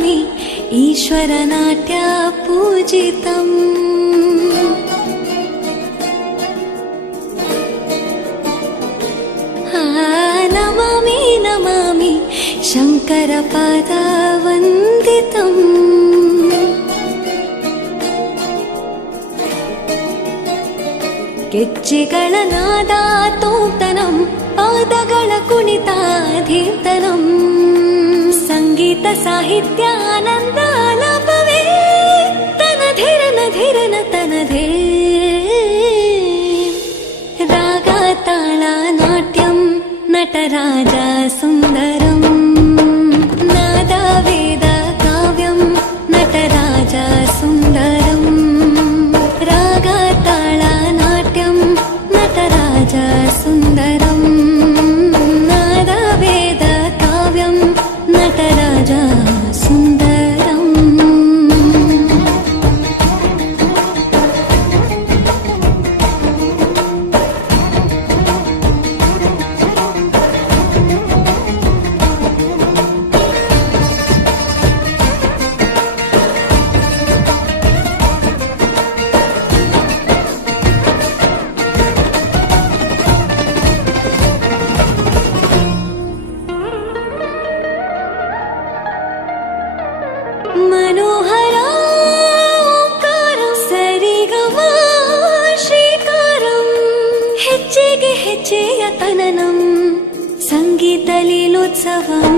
नमामि ईश्वरनाट्य पूजितम् नमामि नमामि शङ्करपादवन्दितम् ಗೆಜ್ಜೆಗಳ ನಾದ ತೋಂತನಂ ಪಾದಗಳ ಕುಣಿತಾಧೀರ್ತನಂ ಸಂಗೀತ ಸಾಹಿತ್ಯ ಆನಂದ ಆಲಾಪವೇ ತನಧಿರನ ಧಿರನ ತನಧೇ ರಾಗ ತಾಳ ನಾಟ್ಯಂ ನಟರಾಜ ಸುಂದರಂ ನಾದ ವೇದ ಕಾವ್ಯಂ ನಟರಾಜ ಸುಂದರಂ ರಾಗ ತಾಳ ನಾಟ್ಯಂ ನಟರಾಜ ಸುಂದರಂ ನಾದ ವೇದ ಕಾವ್ಯಂ ನಟರಾಜ ಸುಂದರಂ मनोहर ओंकारं सरिगमा श्रीकारं ಹೆಜ್ಜೆಗೆ ಹೆಜ್ಜೆಯ ತನನಂ ಸಂಗೀತ ಲೀಲೋತ್ಸವಂ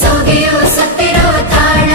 ಸೊಗೆಯೋ ಸತ್ತಿರೋ ತಾಳ